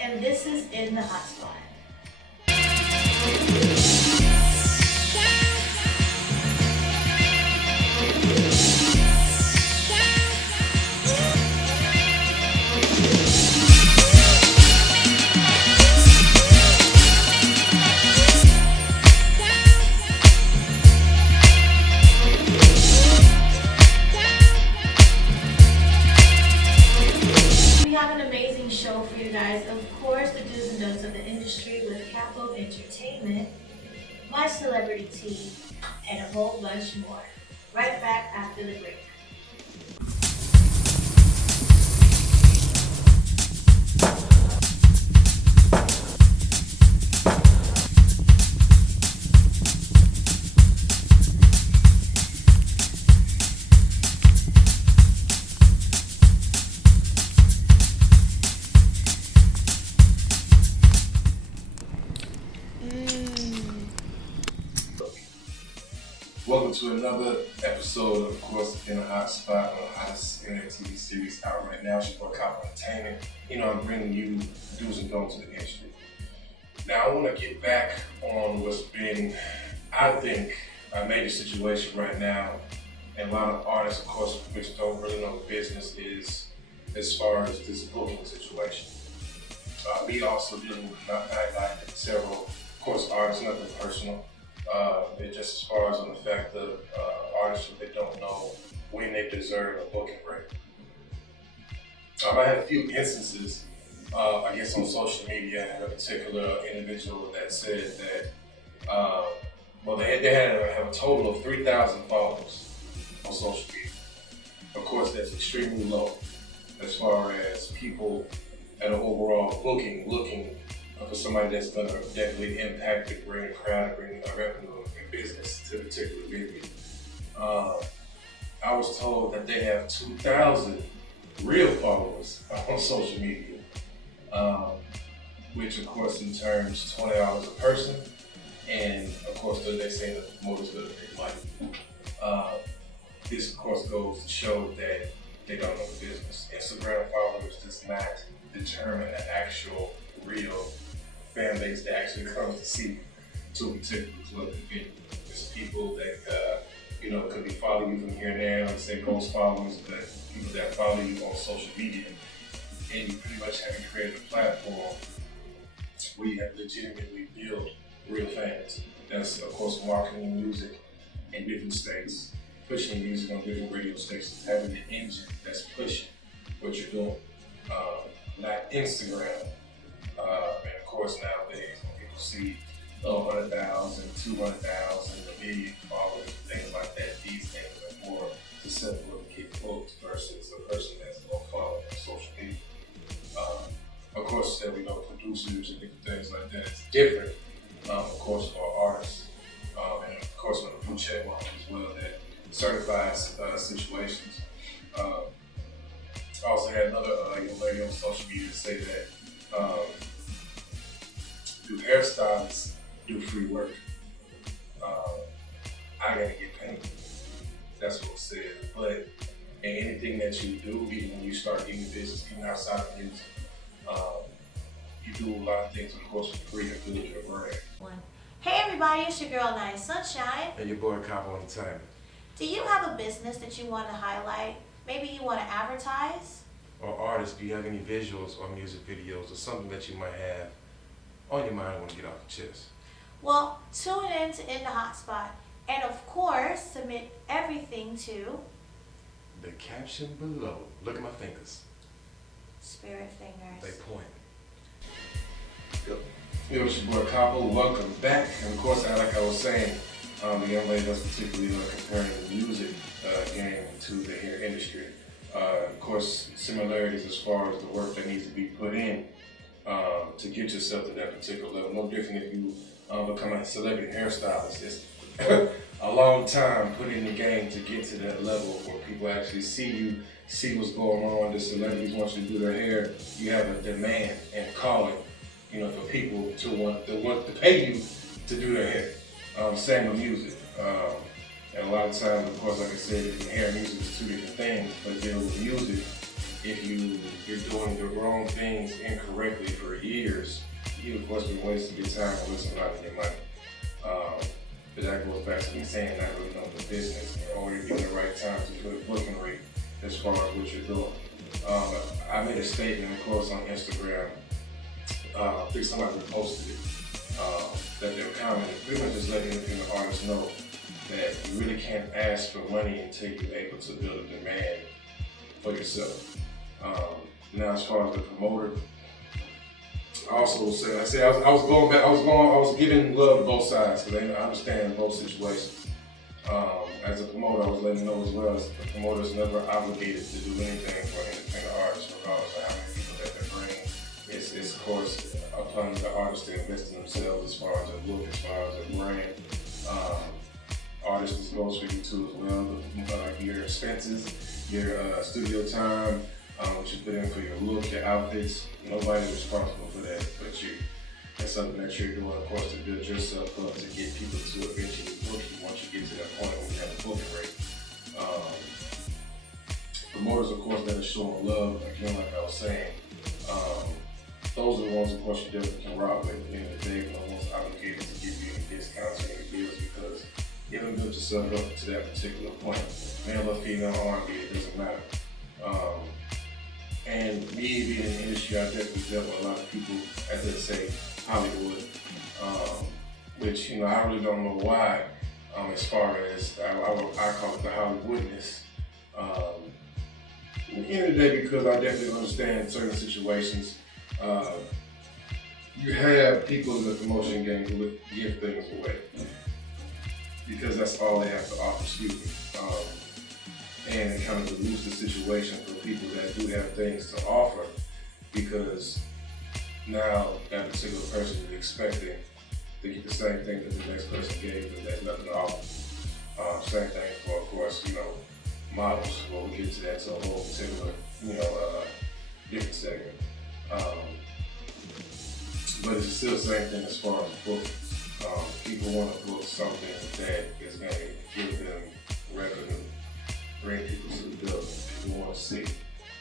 and this is In the Hot Spot. We have an amazing show for you guys. Of course, the do's and don'ts of the industry with Capo Entertainment, my Celebrity Tea, and a whole bunch more. Right back after the break. Welcome to another episode, of course, In a Hot Spot, on the hottest internet TV series out right now. It's your boy Capo Entertainment. You know, I'm bringing you do's and don'ts of the industry. Now, I want to get back on what's been, I think, a major situation right now, and a lot of artists, of course, which don't really know the business, is as far as this booking situation. Me also dealing with nightlife and several, of course, artists, nothing personal. It's just as far as on the fact of artists who they don't know when they deserve a booking break. I had a few instances, I guess on social media. I had a particular individual that said that, they have a total of 3,000 followers on social media. Of course, that's extremely low as far as people at an overall booking looking for somebody that's going to definitely impact and bring a crowd, bring a revenue and business to a particular venue. I was told that they have 2,000 real followers on social media, which of course in terms $20 a person, and of course they say that the promoters will make money. This of course goes to show that they don't know the business. Instagram followers does not determine the actual real fan base that actually comes to see to a particular club event. There's people that could be following you from here and there, like say ghost followers, but people that follow you on social media, and you pretty much haven't created a platform where you have legitimately build real fans. That's of course marketing music in different states, pushing music on different radio stations, having an engine that's pushing what you're doing, not Instagram. And of course nowadays when people see 100,000, 200,000, a million followers, things like that, these things are more susceptible to get booked versus a person that's going to follow on social media. Of course, that we know producers and different things like that, it's different, of course, for artists. And of course, on the blue check mark as well, that certifies situations. I also had another young lady on social media say that do hairstylists do free work? I gotta get paid. That's what it said. But in anything that you do, even when you start getting business, even outside of music, you do a lot of things, of course, for free to build your brand. Hey everybody, it's your girl Anaiyahsunshine. And your boy Capo Entertainment. Do you have a business that you want to highlight? Maybe you want to advertise? Or artists, do you have any visuals or music videos or something that you might have on your mind want to get off your chest? Well, tune in to In the Hot Spot. And of course, submit everything to the caption below. Look at my fingers. Spirit fingers. They point. Yep. Yo, it's your boy Capo. Welcome back. And of course, like I was saying, the young lady that's particularly comparing the music game to the hair industry. Of course, similarities as far as the work that needs to be put in to get yourself to that particular level. No different if you become a celebrity hairstylist. It's a long time put in the game to get to that level where people actually see you, see what's going on. The celebrities want you to do their hair. You have a demand and calling, for people to want to pay you to do their hair. Same with music. And a lot of times, of course, like I said, hair and music is two different things. But dealing with music, if you're doing the wrong things incorrectly for years, you of course been wasting your time and wasting a lot of your money. But that goes back to me saying not really knowing the business or you're getting the right time to put a booking rate as far as what you're doing. I made a statement, of course, on Instagram. I think somebody posted it, that they were commenting, pretty much just letting independent artists know that you really can't ask for money until you're able to build a demand for yourself. Now, as far as the promoter, I also say, I was giving love to both sides because I understand both situations. As a promoter, I was letting know as well as the promoter is never obligated to do anything for an independent artist, regardless of how many people that they bring. It's of course upon the artist to invest in themselves as far as a look, as far as a brand. Artists goes for you too as well. Your expenses, your studio time, what you put in for your look, your outfits. Nobody's responsible for that but you. That's something that you're doing, of course, to build yourself up to get people to eventually book you once you get to that point where you have a booking rate. Promoters, of course, that are showing love, again, like I was saying. Those are the ones, of course, you definitely can rock with. At the end of the day, no one's obligated to give you any discounts or any deals because you haven't built yourself up to that particular point. Male or female, R&B, it doesn't matter. And me being in the industry, I definitely dealt with a lot of people, as they say, Hollywood, which, I really don't know why, as far as, I call it the Hollywoodness. At the end of the day, because I definitely understand certain situations, you have people in the promotion game who would give things away because that's all they have to offer, and it kind of dilutes the situation for people that do have things to offer because now that particular person is expecting to get the same thing that the next person gave, but there's nothing to offer. Same thing for, of course, models. Well, we'll get to that to a whole particular, different segment. But it's still the same thing as far as booking. People want to book something that is going to give them revenue, bring people to the building. People want to see.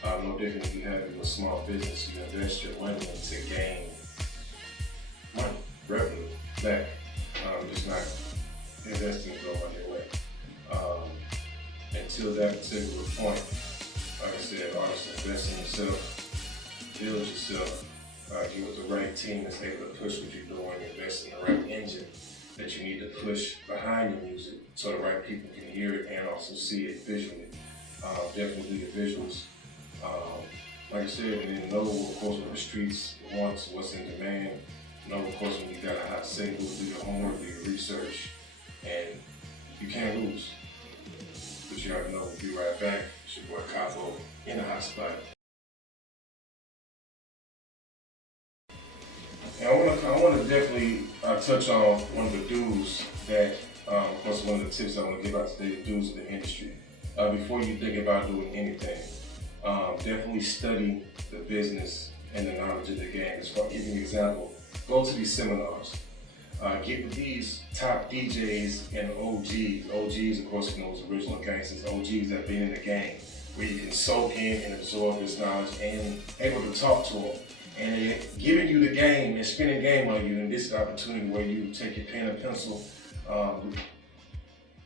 No different if you have a small business, you invest your money to gain money, revenue back. Just not investing and throw money away. Until that particular point, like I said, artists invest in yourself, build yourself, you with the right team that's able to push what you're doing, invest in the right engine that you need to push behind your music so the right people can hear it and also see it visually. Definitely the visuals. Like I said, and then know, of course, what the streets wants, what's in demand. Know, of course, when you got a hot single, do your homework, do your research, and you can't lose. But you already know, we'll be right back. It's your boy Capo in the hot spot. And I want to definitely touch on one of the dues that, of course, one of the tips I want to give out today, the dues of the industry. Before you think about doing anything, definitely study the business and the knowledge of the game. As far as giving an example, go to these seminars. Get with these top DJs and OGs. OGs, of course, those original gangsters, OGs that have been in the game, where you can soak in and absorb this knowledge and able to talk to them. And they're giving you the game and spinning game on you, and this is the opportunity where you take your pen and pencil,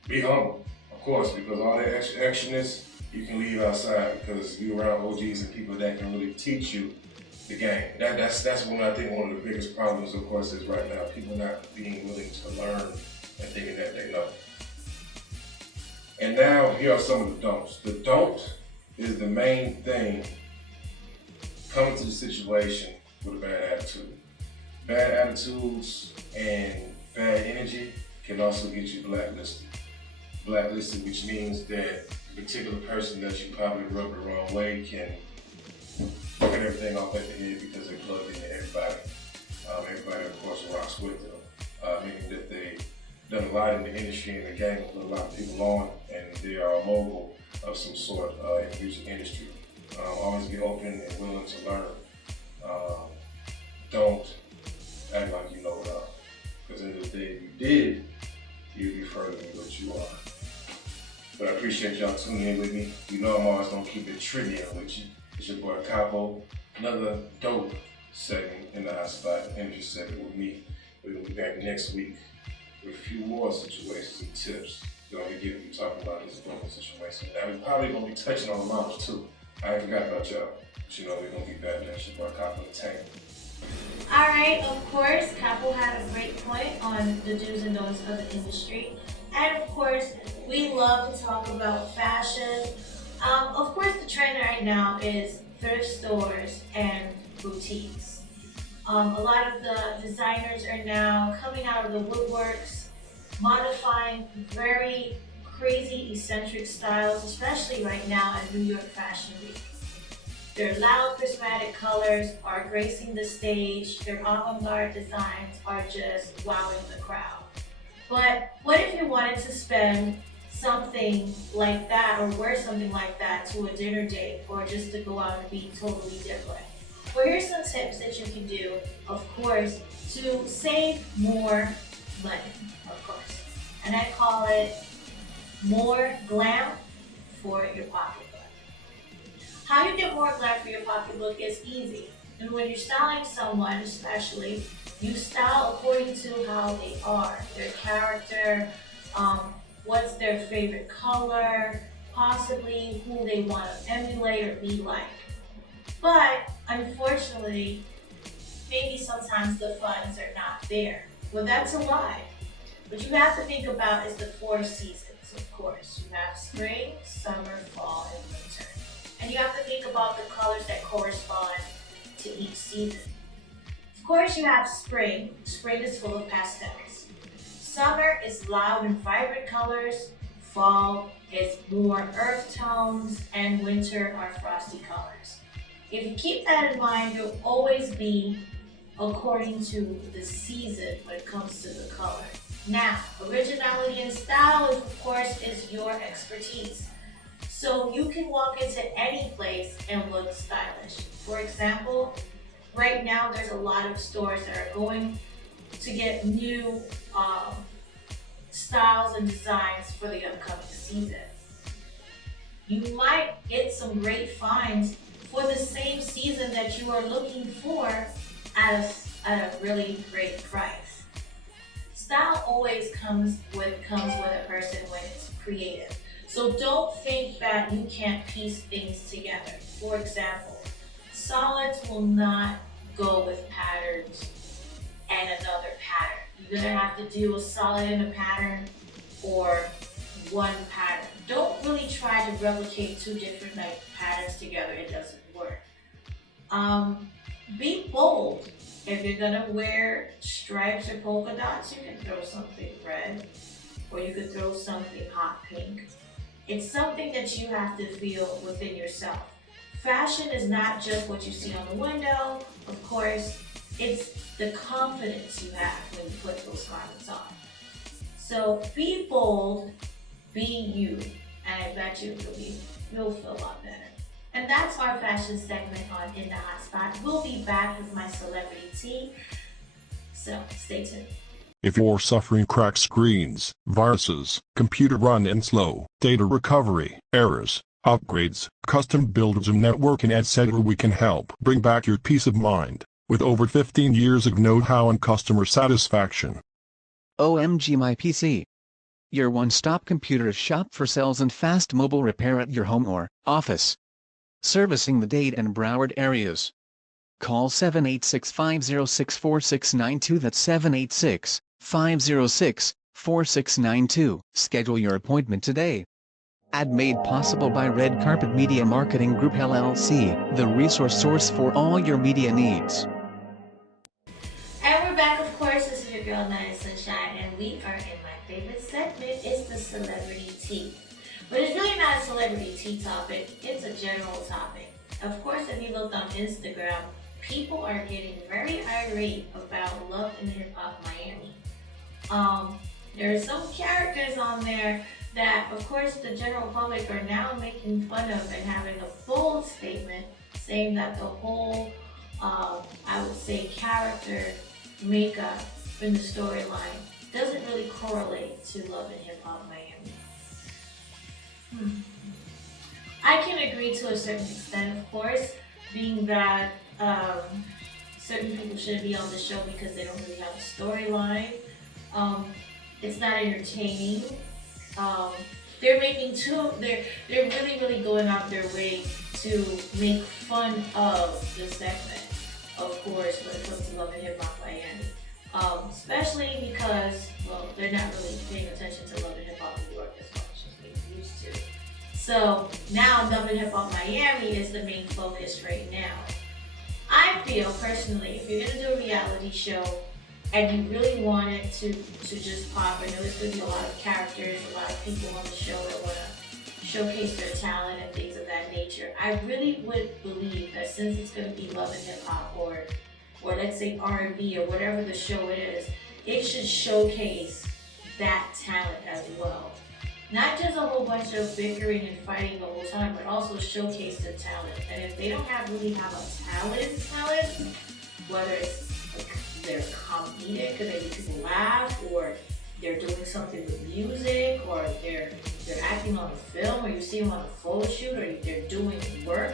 be humble, of course, because all that extraness you can leave outside because you're around OGs and people that can really teach you the game. That's one of the biggest problems, of course, is right now people not being willing to learn and thinking that they know. And now here are some of the don'ts. The don't is the main thing. Coming to the situation with a bad attitude. Bad attitudes and bad energy can also get you blacklisted. Blacklisted, which means that a particular person that you probably rubbed the wrong way can cut everything off at the head because they plugged into everybody. Everybody, of course, rocks with them, meaning that they've done a lot in the industry and the game, put a lot of people on, and they are a mogul of some sort in the music industry. Always be open and willing to learn. Don't act like you know it all. Because at the end of the day, if you did, you'd be further than what you are. But I appreciate y'all tuning in with me. You know I'm always going to keep it trivia with you. It's your boy Capo. Another dope segment in the hot spot, energy segment with me. We're gonna be back next week with a few more situations and tips. We're gonna be talking about this dope situation. And we're probably gonna be touching on moms too. I ain't forgot about y'all. But you know we're gonna be back next week. Your boy Capo Entertainment. Alright, of course, Capo had a great point on the do's and don'ts of the industry. And of course, we love to talk about fashion. Of course, the trend right now is thrift stores and boutiques. A lot of the designers are now coming out of the woodworks, modifying very crazy, eccentric styles, especially right now at New York Fashion Week. Their loud, prismatic colors are gracing the stage. Their avant-garde designs are just wowing the crowd. But what if you wanted to spend something like that or wear something like that to a dinner date or just to go out and be totally different? Well, here's some tips that you can do, of course, to save more money, of course. And I call it more glam for your pocketbook. How you get more glam for your pocketbook is easy. And when you're styling someone, especially, you style according to how they are, their character, what's their favorite color, possibly who they want to emulate or be like. But unfortunately, maybe sometimes the funds are not there. Well, that's a lie. What you have to think about is the 4 seasons, of course. You have spring, summer, fall, and winter. And you have to think about the colors that correspond to each season. Of course, you have spring. Spring is full of pastels. Summer is loud and vibrant colors. Fall is more earth tones, and winter are frosty colors. If you keep that in mind, you'll always be according to the season when it comes to the color. Now, originality and style, of course, is your expertise. So you can walk into any place and look stylish. For example, right now there's a lot of stores that are going to get new styles and designs for the upcoming season. You might get some great finds for the same season that you are looking for at a really great price. Style always comes with a person when it's creative. So don't think that you can't piece things together. For example, solids will not go with patterns and another pattern. You either have to do a solid and a pattern or one pattern. Don't really try to replicate 2 different patterns together. It doesn't work. Be bold. If you're gonna wear stripes or polka dots, you can throw something red, or you could throw something hot pink. It's something that you have to feel within yourself. Fashion is not just what you see on the window. Of course, it's the confidence you have when you put those garments on. So be bold, be you, and I bet you'll feel a lot better. And that's our fashion segment on In the Hot Spot. We'll be back with my celebrity tea, so stay tuned. If you're suffering cracked screens, viruses, computer run-in slow, data recovery, errors, upgrades, custom builds and networking etc., we can help bring back your peace of mind, with over 15 years of know-how and customer satisfaction. OMG My PC. Your one-stop computer shop for sales and fast mobile repair at your home or office. Servicing the Dade and Broward areas. Call 786-506-4692. That's 786-506-4692. Schedule your appointment today. Ad made possible by Red Carpet Media Marketing Group LLC, the resource source for all your media needs. And we're back, of course. This is your girl Anaiyahsunshine, and we are in my favorite segment. It's the celebrity tea. But it's really not a celebrity tea topic, it's a general topic. Of course, if you looked on Instagram, people are getting very irate about Love and Hip Hop Miami. There are some characters on there that, of course, the general public are now making fun of and having a bold statement saying that the whole, I would say, character makeup in the storyline doesn't really correlate to Love and Hip Hop Miami. I can agree to a certain extent, of course, being that certain people shouldn't be on the show because they don't really have a storyline. It's not entertaining. They're making they're really going out their way to make fun of the segment, of course, when it comes to Love and Hip Hop Miami. Especially because, well, they're not really paying attention to Love and Hip Hop New York as much as they used to. So now Love and Hip Hop Miami is the main focus right now. I feel personally, if you're gonna do a reality show and you really want it to just pop, I know there's gonna be a lot of characters, a lot of people on the show that wanna showcase their talent and things of that nature. I really would believe that since it's gonna be Love and Hip Hop or let's say R&B or whatever the show is, it should showcase that talent as well. Not just a whole bunch of bickering and fighting the whole time, but also showcase the talent. And if they don't really have a talent, whether it's they're comedic because they make people laugh, or they're doing something with music, or they're acting on a film, or you see them on a photo shoot, or they're doing work,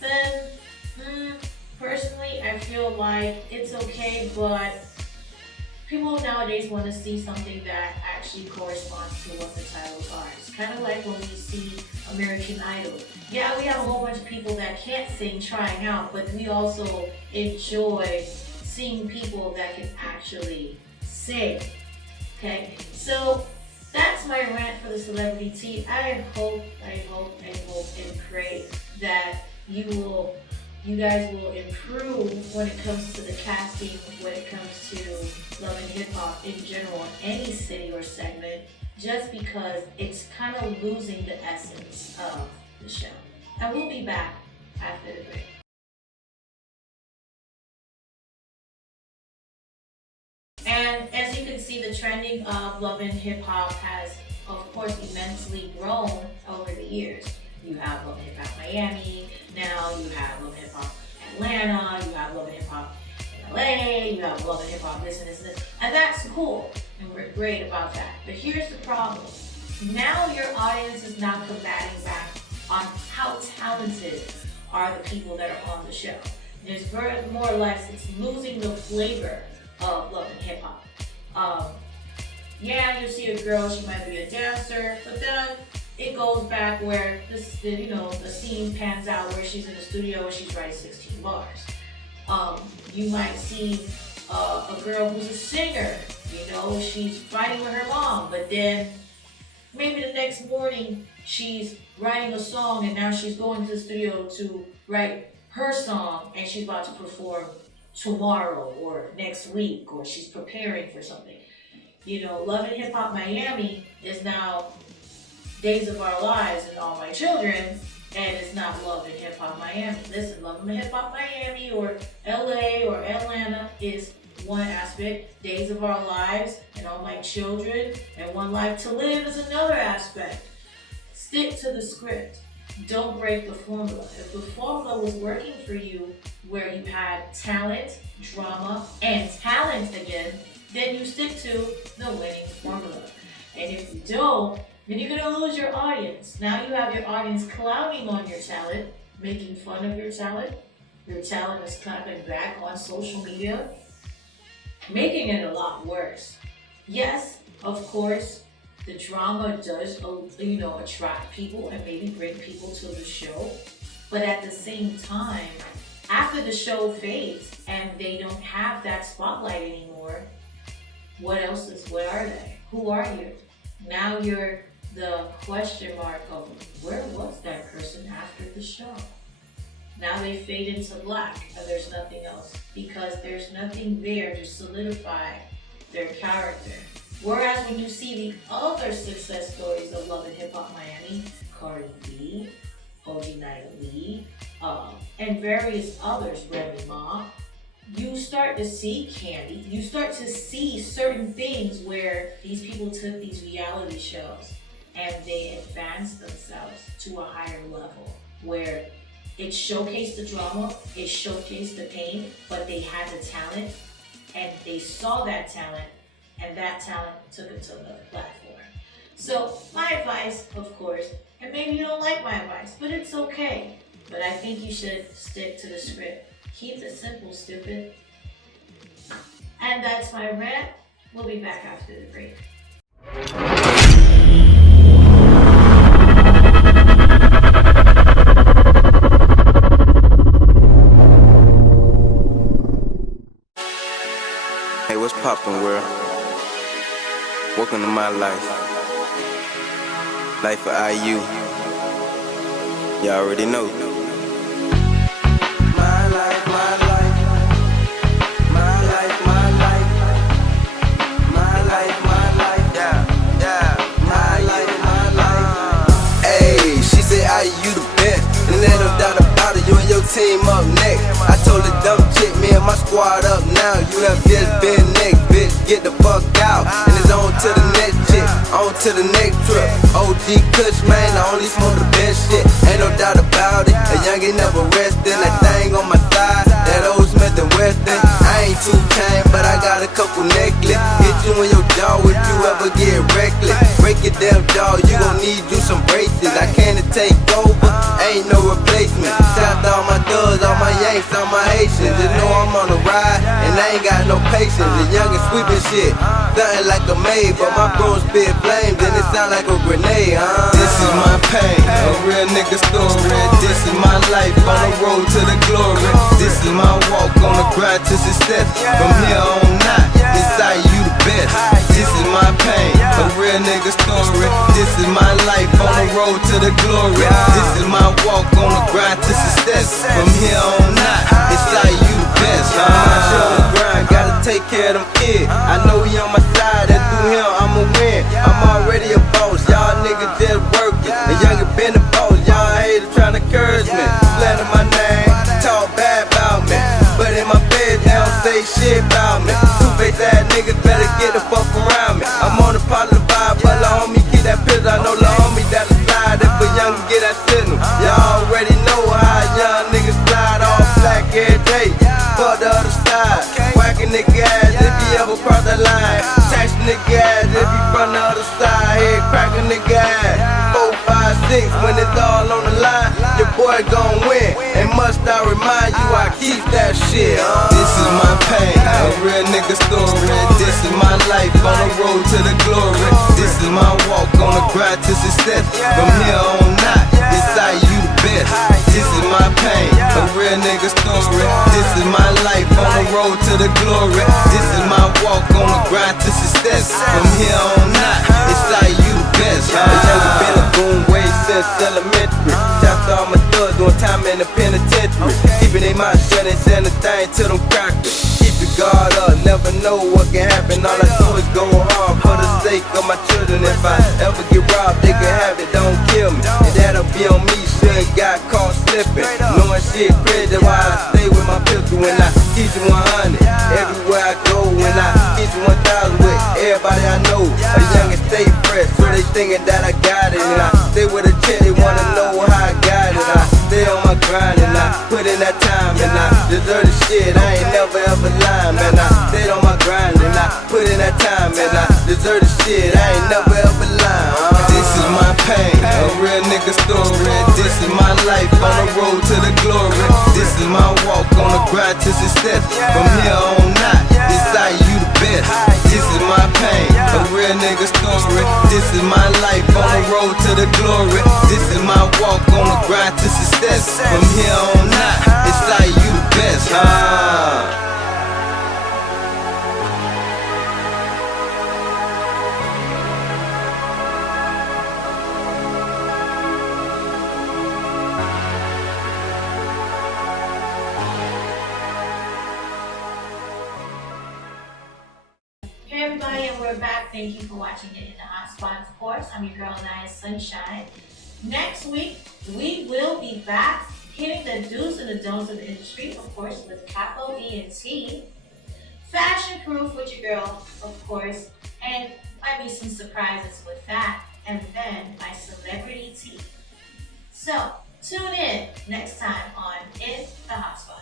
then personally I feel like it's okay, but people nowadays want to see something that actually corresponds to what the titles are. It's kind of like when we see American Idol. Yeah, we have a whole bunch of people that can't sing trying out, but we also enjoy seeing people that can actually sing. Okay, so that's my rant for the Celebrity Tea. I hope and pray that you guys will improve when it comes to the casting, when it comes to Love and Hip Hop in general, in any city or segment, just because it's kind of losing the essence of the show. And we'll be back after the break. And as you can see, the trending of Love and Hip Hop has, of course, immensely grown over the years. You have Love and Hip Hop Miami, now you have Love and Hip Hop Atlanta, you have Love and Hip Hop in LA, you have Love and Hip Hop this and this and this. And that's cool, and we're great about that. But here's the problem. Now your audience is now combating back on how talented are the people that are on the show. There's more or less, it's losing the flavor of Love and Hip Hop. Yeah, you see a girl, she might be a dancer, but then it goes back where the scene pans out where she's in the studio and she's writing 16 bars. You might see a girl who's a singer, she's fighting with her mom, but then maybe the next morning she's writing a song and now she's going to the studio to write her song and she's about to perform tomorrow or next week, or she's preparing for something. Love and Hip Hop Miami is now Days of Our Lives and All My Children, and it's not Love and Hip Hop Miami. Listen, Love and Hip Hop Miami or LA or Atlanta is one aspect. Days of Our Lives and All My Children and One Life to Live is another aspect. Stick to the script. Don't break the formula. If the formula was working for you, where you had talent, drama, and talent again, then you stick to the winning formula. And if you don't, then you're gonna lose your audience. Now you have your audience clowning on your talent, making fun of your talent. Your talent is coming back on social media, making it a lot worse. Yes, of course, the drama does, attract people and maybe bring people to the show. But at the same time, after the show fades and they don't have that spotlight anymore, what are they? Who are you? Now you're the question mark of where was that person after the show? Now they fade into black and there's nothing else because there's nothing there to solidify their character. Whereas when you see the other success stories of Love and Hip Hop Miami, Cardi B, OG Lee, and various others, Remy Ma, you start to see Candy, you start to see certain things where these people took these reality shows and they advanced themselves to a higher level where it showcased the drama, it showcased the pain, but they had the talent and they saw that talent and that talent took it to another platform. So my advice, of course, and maybe you don't like my advice, but it's okay. But I think you should stick to the script. Keep it simple, stupid. And that's my rant. We'll be back after the break. Hey, what's poppin', world? Welcome to my life. Life of IU. Y'all already know. My life, my life. My life, my life. My life, my life. Yeah. My life, my life. Hey, she said IU the best. And ain't no doubt about it, you and your team up next. I told the dumb chick, me and my squad up now. You have just been next, bitch, get the fuck out. And it's on to the next chick, on to the next trip. OG Kush, man, I only smoke the best shit. Ain't no doubt about it, a youngin' never restin'. That thing on my thigh, that old Smith and Weston. I ain't too tame, but I got a couple necklaces. Hit you in your jaw if you ever get reckless. Break your damn jaw, you gon' need you some braces. I can't take over, ain't no replacement. Shout out all my thugs, all my Yanks, all my Haitians. Just know I'm on the ride, and I ain't got no patience. The youngin' sweepin' shit, something like a maid, but my bro spit flames, and it sound like a grenade, This is my pain, a real nigga story. This is my life, on the road to the glory. This is my walk on the grind to success. From here on out, inside you the best. This is my pain, a real nigga story. This is my life, on the road to the glory. This is my walk on the grind to success. From here on out, inside you the best. On the grind, gotta take care of them kids. I know he on my side, and through him I'ma win. I'm already a boss, y'all niggas just working. The youngin' been a boss, y'all haters tryna curse me. Slander my name, talk bad about me, but in my bed they don't say shit about me. Two-faced ass niggas better get the fuck around me. I'm on the positive vibe, but the homie get that pistol. I know the homie that'll slide if a youngin' get that signal. Y'all already know how young niggas slide all black every day. Fuck the other side, whacking nigga ass if he ever cross that line. Tax nigga ass if he from the other side. Head crackin' nigga ass. 4, 5, 6, when it's all on the line, your boy gon' win. And must I remind you, I keep that shit. This is my pain, a real nigga story. This is my life, on the road to the glory. This is my walk on the grind to success. From here on out, inside you the best. This is my pain, a real nigga story. This is my life, on the road to the glory. This is my walk on the grind to success. From here on out, inside you the best. I never been a goon way since elementary. Shout to all my thugs doing time in the penitentiary. Keeping their mouth shut and saying the thing to them crackers. Keep your guard up, never know what can happen. All I do is go hard for the sake of my children. If I ever get robbed, they can have it, don't kill me. And that'll be on me, shouldn't got caught slipping. Knowing shit crazy, that's why I stay with my pistol. When I keep you 100, everywhere I go. When I keep you 1,000 with everybody I know. A youngin' stay fresh, so they thinking that I got it. And I stay with a chick, they wanna know how I got it. I stay on my grind and I put in that time. And I deserve the shit, I ain't never ever lying. Man, I stayed on my grind and I put in that time. And I deserve the shit, I ain't never ever lying. This is my pain, a real nigga story. This is my life, on the road to the glory. This is my walk on the grind to success. From here on out, inside you the best. This is my pain, a real nigga story. This is my life, on the road to the glory. This is my walk on the grind to success. From here on out, inside you the best. Hey everybody, and we're back. Thank you for watching it in the hot spot. Of course, I'm your girl Anaiyahsunshine. Next week, we will be back hitting the do's and the don'ts of the industry, of course, with Capo, E&T, fashion proof with your girl, of course, and might be some surprises with that, and then my celebrity tea. So, tune in next time on In the Hot Spot.